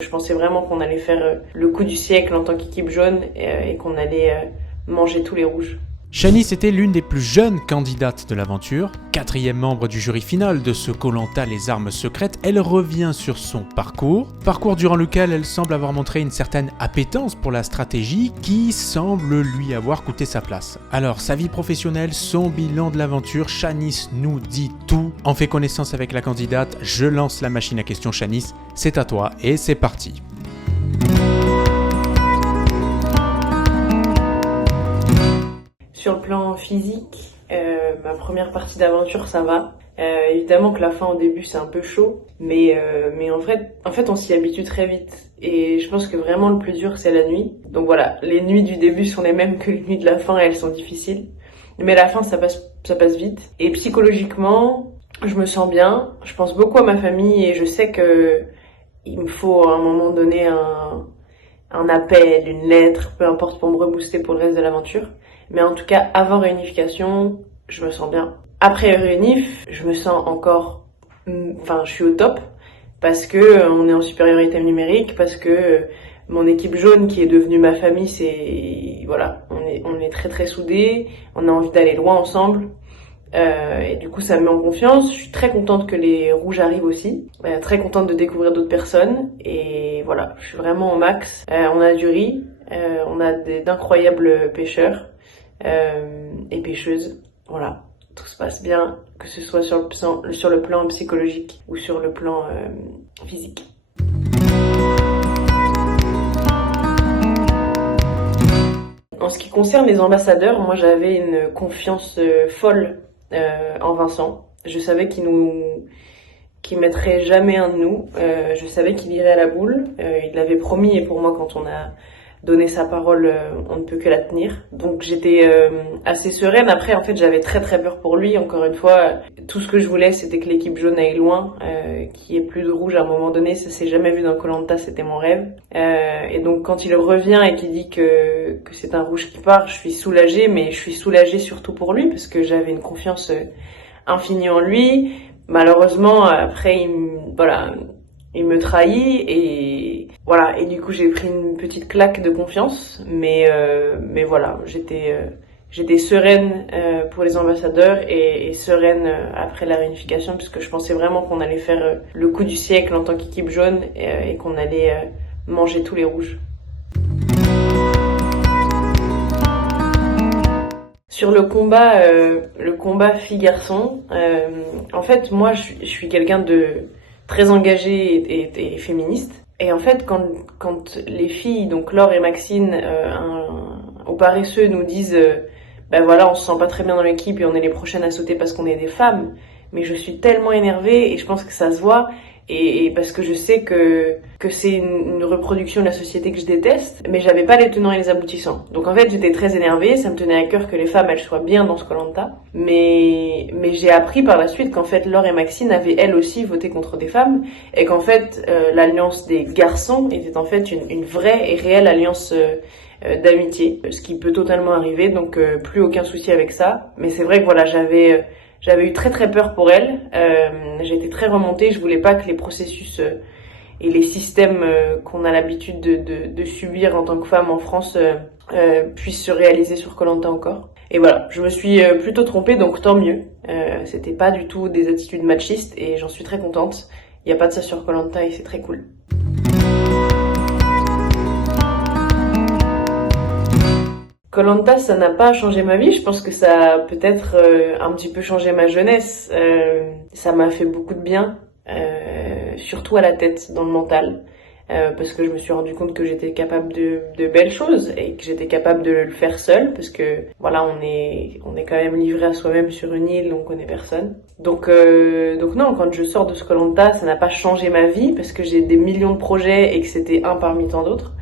Je pensais vraiment qu'on allait faire le coup du siècle en tant qu'équipe jaune et qu'on allait manger tous les rouges. Shanice était l'une des plus jeunes candidates de l'aventure. 4e membre du jury final de ce Koh-Lanta les armes secrètes, elle revient sur son parcours durant lequel elle semble avoir montré une certaine appétence pour la stratégie qui semble lui avoir coûté sa place. Alors, sa vie professionnelle, son bilan de l'aventure, Shanice nous dit tout. On fait connaissance avec la candidate, je lance la machine à questions Shanice, c'est à toi et c'est parti. Sur le plan physique, ma première partie d'aventure, ça va. Évidemment que la fin au début, c'est un peu chaud, mais en fait, on s'y habitue très vite. Et je pense que vraiment le plus dur, c'est la nuit. Donc voilà, les nuits du début sont les mêmes que les nuits de la fin et elles sont difficiles. Mais la fin, ça passe vite. Et psychologiquement, je me sens bien. Je pense beaucoup à ma famille et je sais que il me faut à un moment donné un appel, une lettre, peu importe, pour me rebooster pour le reste de l'aventure. Mais en tout cas, avant réunification, je me sens bien. Après réunif, je me sens encore... je suis au top parce que on est en supériorité numérique, parce que mon équipe jaune qui est devenue ma famille, c'est... Voilà, on est très très soudés, on a envie d'aller loin ensemble. Et du coup, ça me met en confiance. Je suis très contente que les rouges arrivent aussi. Très contente de découvrir d'autres personnes. Et voilà, je suis vraiment au max. On a du riz, on a d'incroyables pêcheurs. Et pêcheuse, voilà, tout se passe bien, que ce soit sur le plan psychologique ou sur le plan physique. En ce qui concerne les ambassadeurs, moi j'avais une confiance folle en Vincent. Je savais qu'il mettrait jamais un de nous. Je savais qu'il irait à la boule. Il l'avait promis et pour moi quand on a donner sa parole, on ne peut que la tenir. Donc j'étais assez sereine. Après, en fait, j'avais très très peur pour lui. Encore une fois, tout ce que je voulais, c'était que l'équipe jaune aille loin, qu'il y ait plus de rouge à un moment donné. Ça s'est jamais vu dans Koh-Lanta, c'était mon rêve. Et donc quand il revient et qu'il dit que c'est un rouge qui part, je suis soulagée, mais je suis soulagée surtout pour lui parce que j'avais une confiance infinie en lui. Malheureusement, après, il me trahit et voilà, et du coup j'ai pris une petite claque de confiance, mais voilà, j'étais sereine pour les ambassadeurs et sereine après la réunification puisque je pensais vraiment qu'on allait faire le coup du siècle en tant qu'équipe jaune et qu'on allait manger tous les rouges. Sur le combat fille-garçon, en fait moi je suis quelqu'un de très engagée et féministe. Et en fait, quand les filles, donc Laure et Maxine, au paresseux, nous disent voilà, on se sent pas très bien dans l'équipe et on est les prochaines à sauter parce qu'on est des femmes, mais je suis tellement énervée et je pense que ça se voit et parce que je sais que c'est une reproduction de la société que je déteste, mais j'avais pas les tenants et les aboutissants. Donc en fait, j'étais très énervée, ça me tenait à cœur que les femmes elles soient bien dans ce Koh-Lanta, mais j'ai appris par la suite qu'en fait Laure et Maxine avaient elles aussi voté contre des femmes et qu'en fait l'alliance des garçons était en fait une vraie et réelle alliance d'amitié, ce qui peut totalement arriver, donc plus aucun souci avec ça. Mais c'est vrai que voilà, j'avais eu très très peur pour elle, j'étais très remontée, je voulais pas que les processus et les systèmes qu'on a l'habitude de subir en tant que femme en France puissent se réaliser sur Koh-Lanta encore. Et voilà, je me suis plutôt trompée, donc tant mieux. C'était pas du tout des attitudes machistes et j'en suis très contente. Il y a pas de ça sur Koh-Lanta et c'est très cool. Koh-Lanta, ça n'a pas changé ma vie. Je pense que ça a peut-être un petit peu changé ma jeunesse. Ça m'a fait beaucoup de bien, surtout à la tête, dans le mental. Parce que je me suis rendu compte que j'étais capable de belles choses et que j'étais capable de le faire seule parce que voilà, on est quand même livré à soi-même sur une île, on connaît personne. Donc non, quand je sors de ce Koh-Lanta, ça n'a pas changé ma vie parce que j'ai des millions de projets et que c'était un parmi tant d'autres.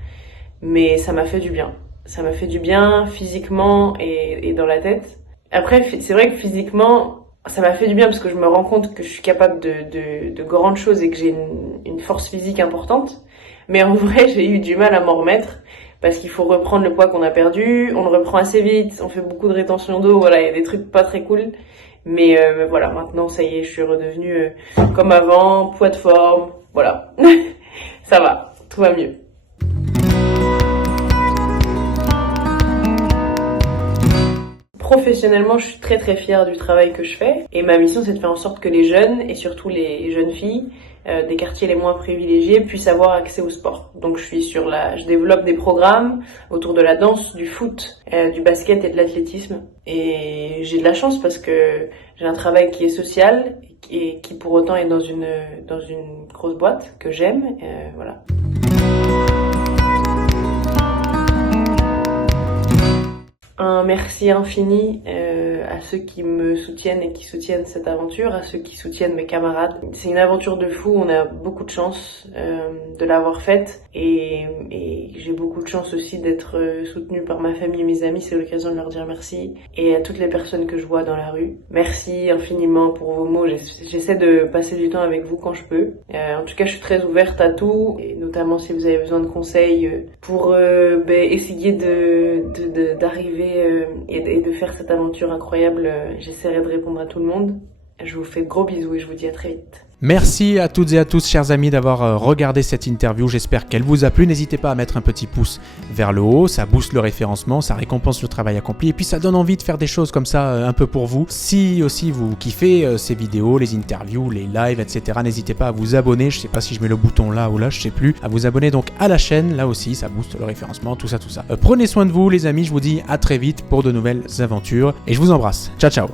Mais ça m'a fait du bien. Ça m'a fait du bien physiquement et dans la tête. Après, c'est vrai que physiquement, ça m'a fait du bien parce que je me rends compte que je suis capable de grandes choses et que j'ai une force physique importante. Mais en vrai, j'ai eu du mal à m'en remettre parce qu'il faut reprendre le poids qu'on a perdu. On le reprend assez vite, on fait beaucoup de rétention d'eau, voilà, il y a des trucs pas très cool. Mais voilà, maintenant, ça y est, je suis redevenue comme avant, poids de forme, voilà. Ça va. tout va mieux. Professionnellement, je suis très très fière du travail que je fais et ma mission c'est de faire en sorte que les jeunes et surtout les jeunes filles des quartiers les moins privilégiés puissent avoir accès au sport. Donc je développe des programmes autour de la danse, du foot, du basket et de l'athlétisme et j'ai de la chance parce que j'ai un travail qui est social et qui pour autant est dans une grosse boîte que j'aime, voilà. Un merci infini à ceux qui me soutiennent et qui soutiennent cette aventure, à ceux qui soutiennent mes camarades. C'est une aventure de fou, on a beaucoup de chance de l'avoir faite et j'ai beaucoup de chance aussi d'être soutenue par ma famille et mes amis, c'est l'occasion de leur dire merci. Et à toutes les personnes que je vois dans la rue, merci infiniment pour vos mots, j'essaie de passer du temps avec vous quand je peux. En tout cas, je suis très ouverte à tout, et notamment si vous avez besoin de conseils pour essayer d'arriver et de faire cette aventure incroyable, j'essaierai de répondre à tout le monde. Je vous fais de gros bisous et je vous dis à très vite. Merci à toutes et à tous, chers amis, d'avoir regardé cette interview. J'espère qu'elle vous a plu. N'hésitez pas à mettre un petit pouce vers le haut. Ça booste le référencement, ça récompense le travail accompli. Et puis ça donne envie de faire des choses comme ça un peu pour vous. Si aussi vous kiffez ces vidéos, les interviews, les lives, etc., n'hésitez pas à vous abonner. Je sais pas si je mets le bouton là ou là, je sais plus. À vous abonner donc à la chaîne. Là aussi, ça booste le référencement, tout ça. Prenez soin de vous, les amis. Je vous dis à très vite pour de nouvelles aventures. Et je vous embrasse. Ciao, ciao.